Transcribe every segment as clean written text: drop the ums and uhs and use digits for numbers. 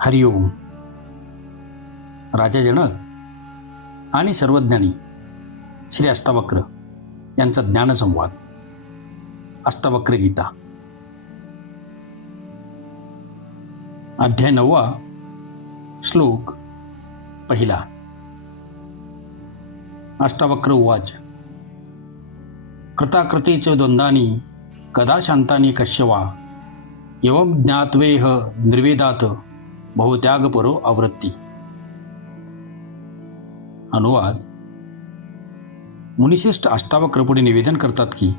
हरिओम. राजा जनक आणि सर्वज्ञानी श्री अष्टावक्र यांचा ज्ञानसंवाद. अष्टावक्र गीता अध्याय 9 श्लोक 1. अष्टावक्र उवाच. कृताकृतीच द्वंद्वानि कदा शांतानि कश्यवा एवं ज्ञात्वेह निर्वेदात बहुत्याग परो आवृत्ती. अनुवाद. मुनिश्रेष्ठ अष्टावक्र पुढे निवेदन करतात की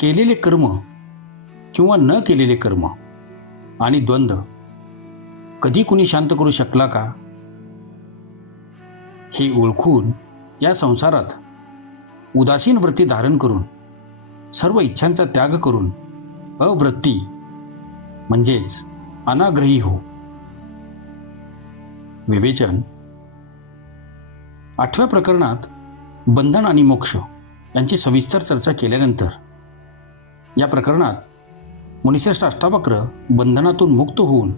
केलेले कर्म किंवा न केलेले कर्म आणि द्वंद्व कधी कुणी शांत करू शकला का? हे ओळखून या संसारात उदासीन वृत्ती धारण करून सर्व इच्छांचा त्याग करून अवृत्ती म्हणजेच अनाग्रही हो. विवेचन. 8व्या प्रकरणात बंधन आणि मोक्ष यांची सविस्तर चर्चा केल्यानंतर या प्रकरणात मुनिश्रेष्ठ अष्टावक्र बंधनातून मुक्त होऊन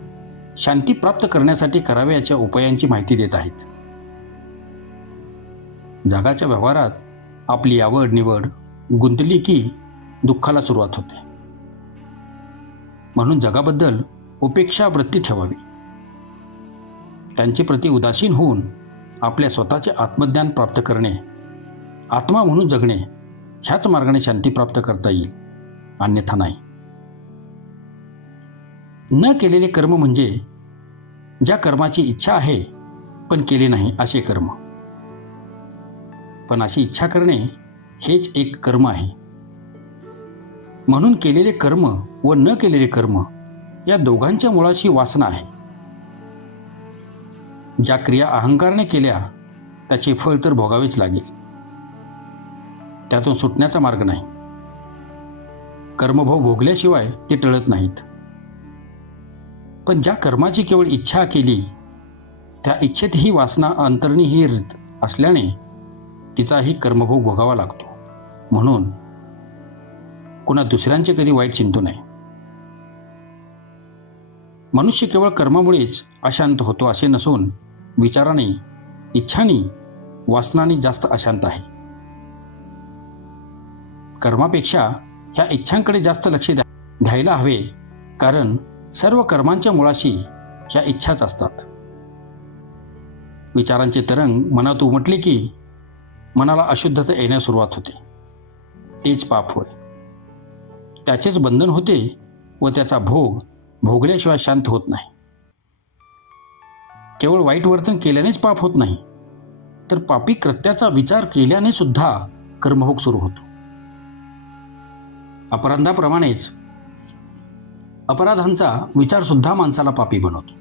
शांती प्राप्त करण्यासाठी करावयाच्या उपायांची माहिती देत आहेत. जगाच्या व्यवहारात आपली आवड निवड गुंतली की दुःखाला सुरुवात होते. म्हणून जगाबद्दल उपेक्षा वृत्ती ठेवावी. त्यांचे प्रति उदासीन होऊन आपल्या स्वतःचे आत्मज्ञान प्राप्त करणे, आत्मा म्हणून जगणे ह्याच मार्गाने शांती प्राप्त करता येईल, अन्यथा नाही. न केलेले कर्म म्हणजे ज्या कर्माची इच्छा आहे पण केले नाही असे कर्म. पण अशी इच्छा करणे हेच एक कर्म आहे. म्हणून केलेले कर्म व न केलेले कर्म या दोघांच्या मुळाशी वासना आहे. ज्या क्रिया अहंकाराने केल्या त्याचे फळ तर भोगावेच लागेल. त्यातून सुटण्याचा मार्ग नाही. कर्मभोग भोगल्याशिवाय ते टळत नाहीत. पण ज्या कर्माची केवळ इच्छा केली त्या इच्छेत ही वासना अंतर्निहित असल्याने तिचाही कर्मभोग भोगावा लागतो. म्हणून कुणा दुसऱ्यांचे कधी वाईट चिंतू नये. मनुष्य केवळ कर्मामुळेच अशांत होतो असे नसून विचाराने, इच्छांनी, वासनांनी जास्त अशांत आहे. कर्मापेक्षा ह्या इच्छांकडे जास्त लक्ष द्यायला हवे, कारण सर्व कर्मांच्या मुळाशी ह्या इच्छाच असतात. विचारांचे तरंग मनात उमटले की मनाला अशुद्धता येण्यास सुरुवात होते. तेच पाप होय. त्याचेच बंधन होते व त्याचा भोग भोगल्याशिवाय शांत होत नाही. केवळ वाईट वर्तन केल्यानेच पाप होत नाही, तर पापी कृत्याचा विचार केल्याने सुद्धा कर्मभोग सुरू होतो. अपराधाप्रमाणेच अपराधांचा विचार सुद्धा माणसाला पापी बनवतो.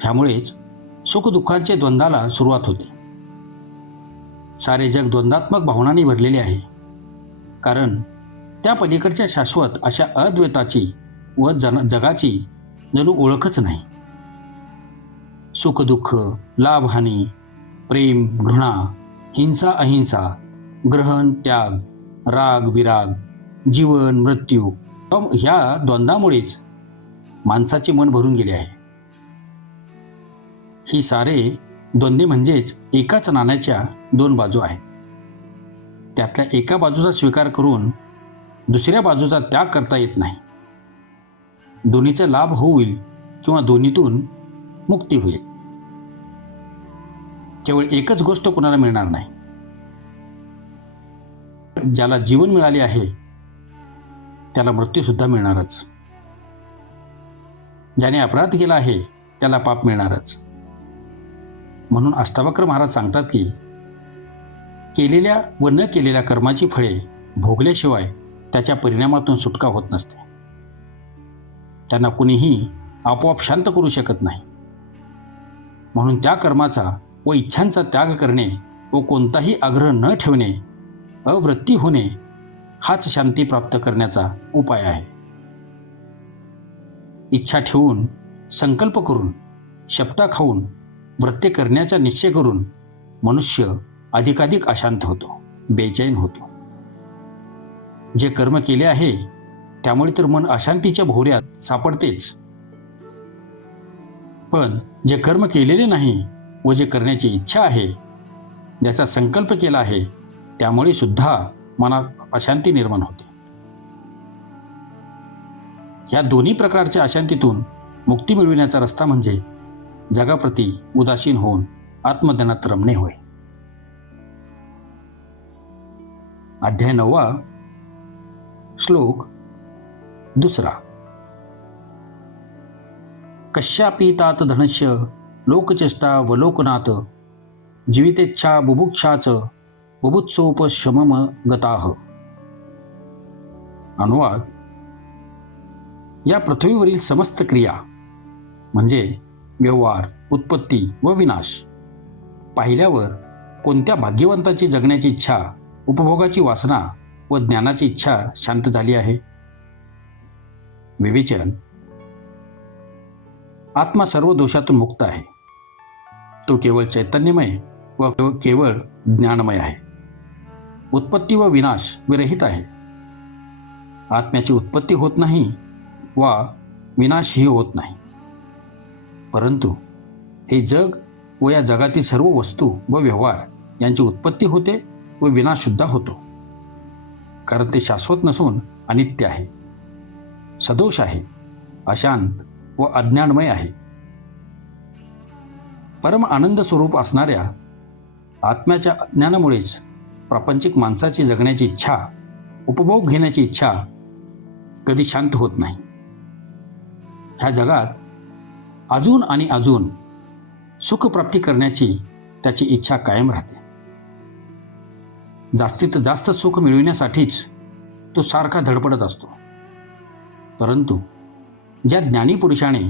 ह्यामुळेच सुखदुःखांचे द्वंद्वाला सुरुवात होते. सारे जग द्वंद्वात्मक भावनांनी भरलेले आहे, कारण त्या पलीकडच्या शाश्वत अशा अद्वैताची व जगाची जणू ओळखच नाही. सुखदुःख, लाभहानी, प्रेम घृणा, हिंसा अहिंसा, ग्रहण त्याग, राग विराग, जीवन मृत्यू ह्या द्वंद्वामुळेच माणसाचे मन भरून गेले आहे. ही सारे द्वंद्वे म्हणजेच एकाच नाण्याच्या दोन बाजू आहेत. त्यातल्या एका बाजूचा स्वीकार करून दुसऱ्या बाजूचा त्याग करता येत नाही. दोन्हीचा लाभ होईल किंवा दोन्हीतून मुक्ती होईल. केवळ एकच गोष्ट कोणाला मिळणार नाही. ज्याला जीवन मिळाले आहे त्याला मृत्यूसुद्धा मिळणारच. ज्याने अपराध केला आहे त्याला पाप मिळणारच. म्हणून अष्टावक्र महाराज सांगतात की केलेल्या व न केलेल्या कर्माची फळे भोगल्याशिवाय त्याच्या परिणामातून सुटका होत नसते. त्यांना कुणीही आपोआप शांत करू शकत नाही. म्हणून त्या कर्माचा व इच्छांचा त्याग करणे व कोणताही आग्रह न ठेवणे, अवृत्ती होणे हाच शांती प्राप्त करण्याचा उपाय आहे. इच्छा ठेवून, संकल्प करून, शपथा खाऊन, वृत्ती करण्याचा निश्चय करून मनुष्य अधिकाधिक अशांत होतो, बेचैन होतो. जे कर्म केले आहे त्यामुळे तर मन अशांतीच्या भोवऱ्यात सापडतेच, पण जे कर्म केलेले नाही व जे करण्याची इच्छा आहे, ज्याचा संकल्प केला आहे, त्यामुळे सुद्धा मनात अशांती निर्माण होते. या दोन्ही प्रकारच्या अशांतीतून मुक्ती मिळविण्याचा रस्ता म्हणजे जगाप्रती उदासीन होऊन आत्मज्ञानात रमणे होय. अध्याय 9 श्लोक 2. कश्यापि तात धनस्य लोकचेष्टा व लोकनाथ जीवितेच्छा बुभुक्षाच बुभुत्सोपशमम गताः. अनुवाद: या पृथ्वीवरील समस्त क्रिया म्हणजे व्यवहार, उत्पत्ती व विनाश पाहिल्यावर कोणत्या भाग्यवंताची जगण्याची इच्छा, उपभोगाची वासना व ज्ञानाची इच्छा शांत झाली आहे? विवेचन: आत्मा सर्व दोषातून मुक्त आहे. तो केवळ चैतन्यमय व केवळ ज्ञानमय आहे. उत्पत्ती व विनाश विरहित आहे. आत्म्याची उत्पत्ती होत नाही वा विनाशही होत नाही, परंतु हे जग व या जगातील सर्व वस्तू व व्यवहार यांची उत्पत्ती होते व विनाश सुद्धा होतो, कारण ते शाश्वत नसून अनित्य आहे, सदोष आहे, अशांत व अज्ञानमय आहे. परम आनंद स्वरूप असणाऱ्या आत्म्याच्या अज्ञानामुळेच प्रापंचिक माणसाची जगण्याची इच्छा, उपभोग घेण्याची इच्छा कधी शांत होत नाही. ह्या जगात अजून आणि अजून सुखप्राप्ती करण्याची त्याची इच्छा कायम राहते. जास्तीत जास्त सुख मिळविण्यासाठीच तो सारखा धडपडत असतो. परंतु ज्या ज्ञानी पुरुषाने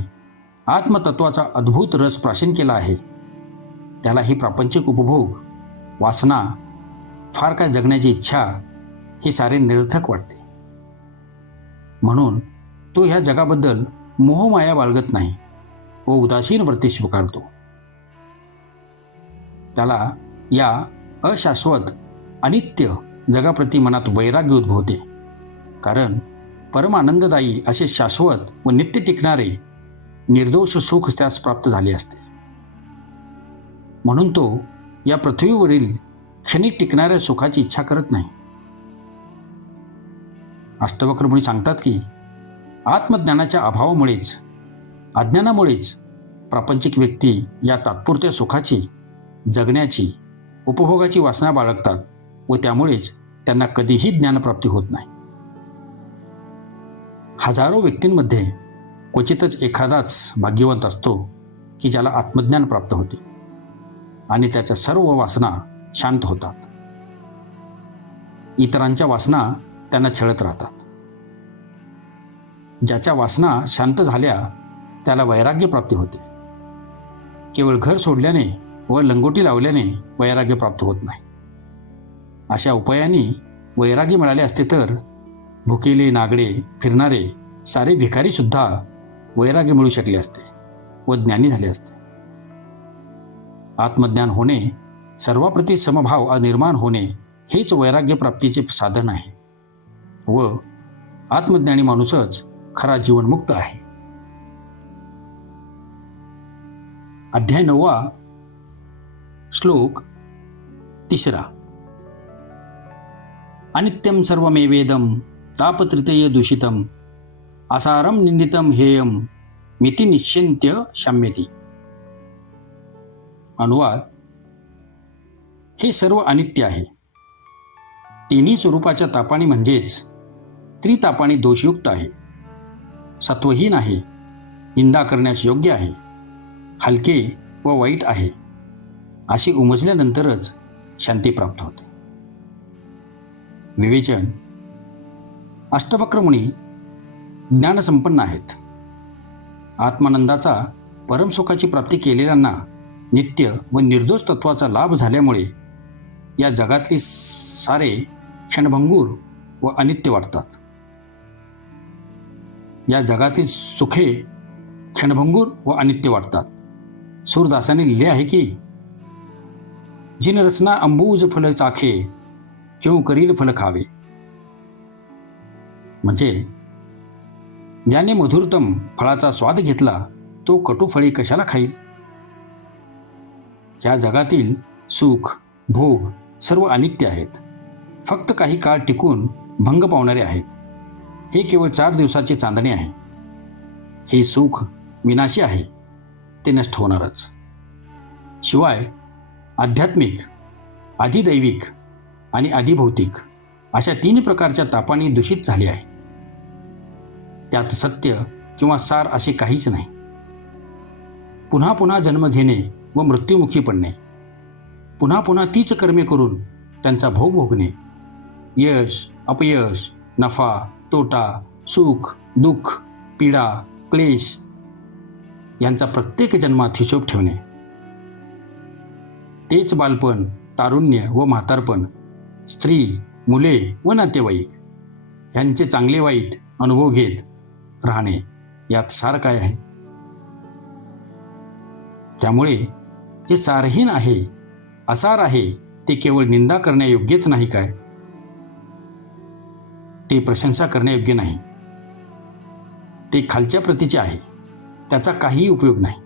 आत्मतत्वाचा अद्भुत रस प्राशन केला आहे, त्याला ही प्रापंचिक उपभोग, वासना, फार काय जगण्याची इच्छा हे सारे निरर्थक वाटते. म्हणून तो ह्या जगाबद्दल मोहमाया बाळगत नाही व उदासीन वृत्ती स्वीकारतो. त्याला या अशाश्वत अनित्य जगाप्रती मनात वैराग्य उद्भवते, कारण परमानंददायी असे शाश्वत व नित्य टिकणारे निर्दोष सुख त्यास प्राप्त झाले असते. म्हणून तो या पृथ्वीवरील क्षणिक टिकणाऱ्या सुखाची इच्छा करत नाही. अष्टवक्र मुनी सांगतात की आत्मज्ञानाच्या अभावामुळेच, अज्ञानामुळेच प्रापंचिक व्यक्ती या तात्पुरत्या सुखाची, जगण्याची, उपभोगाची वासना बाळगतात व त्यामुळेच त्यांना कधीही ज्ञानप्राप्ती होत नाही. हजारो व्यक्तींमध्ये क्वचितच एखादाच भाग्यवंत असतो की ज्याला आत्मज्ञान प्राप्त होते आणि त्याच्या सर्व वासना शांत होतात. इतरांच्या वासना त्यांना छळत राहतात. ज्याच्या वासना शांत झाल्या त्याला वैराग्य प्राप्ती होते. केवळ घर सोडल्याने व लंगोटी लावल्याने वैराग्य प्राप्त होत नाही. अशा उपायांनी वैराग्य मिळाले असते तर भुकेले, नागडे फिरणारे सारे भिकारी सुद्धा वैराग्य मिळू शकले असते व ज्ञानी झाले असते. आत्मज्ञान होणे, सर्वाप्रती समभाव निर्माण होणे हेच वैराग्य प्राप्तीचे साधन आहे व आत्मज्ञानी माणूसच खरा जीवनमुक्त आहे. अध्याय 9 श्लोक 3. अनित्यं सर्वमेवेदं तापत्रितय दूषितं आसारं निंदितं हेयं मिति निश्चिंत्य शाम्यति. अनुवाद: हे सर्व अनित्य आहे. तिन्ही स्वरूपाच्या तापाणी म्हणजेच त्रितापाणी दोषयुक्त आहे, सत्वहीन आहे, निंदा करण्यास योग्य आहे, हलके व वाईट आहे, अशी उमजल्यानंतरच शांती प्राप्त होते. विवेचन: अष्टवक्र मुनी ज्ञानसंपन्न आहेत. आत्मानंदाचा, परमसुखाची प्राप्ती केलेल्यांना नित्य व निर्दोष तत्वाचा लाभ झाल्यामुळे या जगातली सारे क्षणभंगूर व अनित्य वाटतात. या जगातील सुखे क्षणभंगूर व अनित्य वाटतात. सूरदासाने लिहिले आहे की जिन रचना अंबूज फल चाखे क्यों करील फल खावे. म्हणजे ज्याने मधुरतम फळाचा स्वाद घेतला तो कटू फळी कशाला खाईल. या जगातील सुख भोग सर्व अनित्य आहेत, फक्त काही काळ टिकून भंग पावणारे आहेत. हे केवळ 4 दिवसाचे चांदणे आहे. हे सुख विनाशी आहे, ते नष्ट होणारच. शिवाय आध्यात्मिक, अधिदैविक आणि अधिभौतिक अशा 3 प्रकारच्या तापांनी दूषित झाले आहे. त्यात सत्य किंवा सार असे काहीच नाही. पुन्हा पुन्हा जन्म घेणे व मृत्युमुखी पडणे, पुन्हा पुन्हा तीच कर्मे करून त्यांचा भोग भोगणे, यश अपयश, नफा तोटा, सुख दुःख, पीडा क्लेश यांचा प्रत्येक जन्मात हिशोब ठेवणे. तेच बालपण, तारुण्य व म्हातारपण, स्त्री मुले व नातेवाईक यांचे चांगले वाईट अनुभव घेत राहणे, यात सार काय आहे. त्यामुळे जे सारहीन आहे, असार आहे, ते केवळ निंदा करण्यायोग्यच नाही काय, ते प्रशंसा करण्यायोग्य नाही. ते खालच्या प्रतीचे आहे, त्याचा काहीही उपयोग नाही.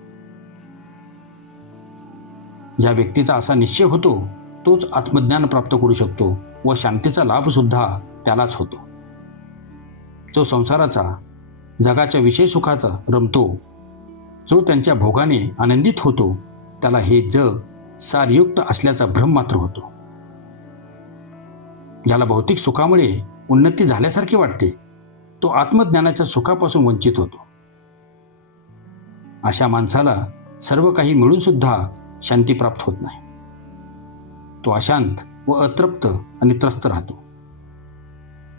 ज्या व्यक्तीचा असा निश्चय होतो तोच आत्मज्ञान प्राप्त करू शकतो व शांतीचा लाभ सुद्धा त्यालाच होतो. जो संसाराचा, जगाच्या विषय सुखाचा रमतो, जो त्यांच्या भोगाने आनंदित होतो, त्याला हे जग सारयुक्त असल्याचा भ्रम मात्र होतो. ज्याला भौतिक सुखामुळे उन्नती झाल्यासारखे वाटते, तो आत्मज्ञानाच्या सुखापासून वंचित होतो. अशा माणसाला सर्व काही मिळून सुद्धा शांती प्राप्त होत नाही. तो अशांत व अतृप्त आणि त्रस्त राहतो.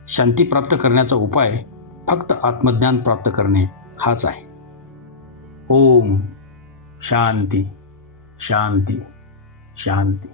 शांती प्राप्त करण्याचा उपाय फक्त आत्मज्ञान प्राप्त करणे हाच आहे. ओम शांती शांती शांती.